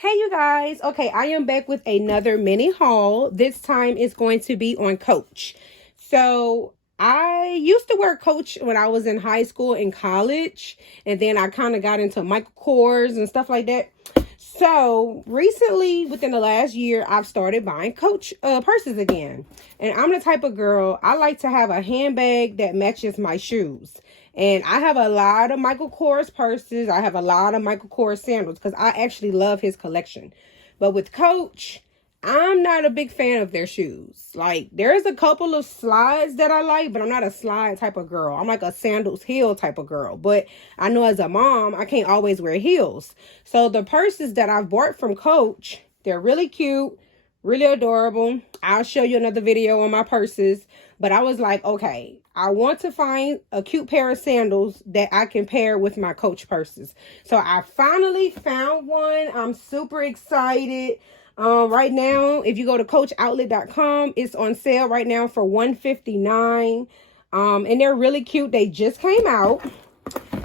Hey you guys, okay, I am back with another mini haul. This time it's going to be on Coach. So I used to wear Coach when I was in high school and college, and then I kind of got into Michael Kors and stuff like that. So recently, within the last year, I've started buying Coach purses again. And I'm the type of girl, I like to have a handbag that matches my shoes. And I have a lot of Michael Kors purses. I have a lot of Michael Kors sandals because I actually love his collection. But with Coach, I'm not a big fan of their shoes. Like, there's a couple of slides that I like, but I'm not a slide type of girl. I'm like a sandals heel type of girl. But I know as a mom, I can't always wear heels. So the purses that I've bought from Coach, they're really cute, really adorable. I'll show you another video on my purses. But I was like, okay, I want to find a cute pair of sandals that I can pair with my Coach purses. So I finally found one. I'm super excited. Right now, if you go to coachoutlet.com, it's on sale right now for $159. And they're really cute. They just came out.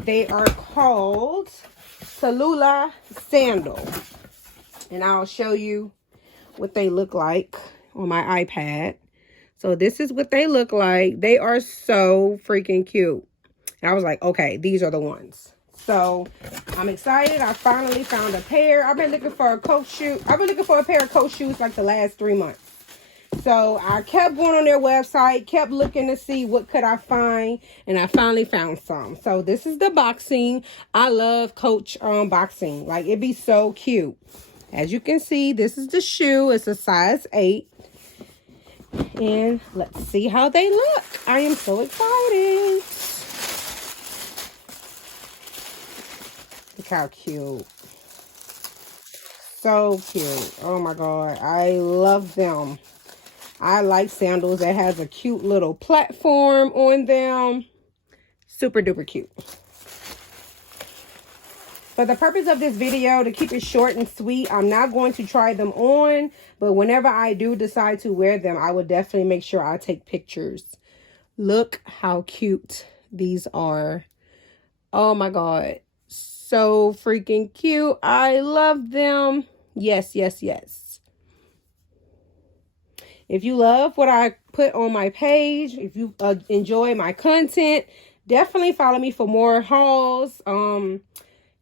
They are called Tallulah Sandal. And I'll show you what they look like on my iPad. So this is what they look like. They are so freaking cute. And I was like, okay, these are the ones. So I'm excited. I finally found a pair. I've been looking for a Coach shoe. I've been looking for a pair of Coach shoes like the last 3 months. So I kept going on their website, kept looking to see what could I find, and I finally found some. So this is the boxing. I love Coach boxing. Like, it'd be so cute. As you can see, this is the shoe. It's a size 8. And let's see how they look. I am so excited. Look how cute. So cute. Oh my God. I love them. I like sandals that has a cute little platform on them. Super duper cute. For the purpose of this video, to keep it short and sweet, I'm not going to try them on. But whenever I do decide to wear them, I will definitely make sure I take pictures. Look how cute these are. Oh my God. So freaking cute. I love them. Yes, yes, yes. If you love what I put on my page, if you enjoy my content, definitely follow me for more hauls.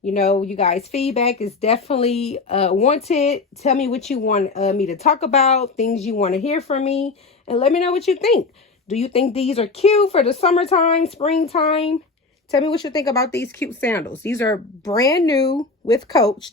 You know, you guys' feedback is definitely wanted. Tell me what you want me to talk about, things you want to hear from me, and let me know what you think. Do you think these are cute for the summertime, springtime? Tell me what you think about these cute sandals. These are brand new with Coach.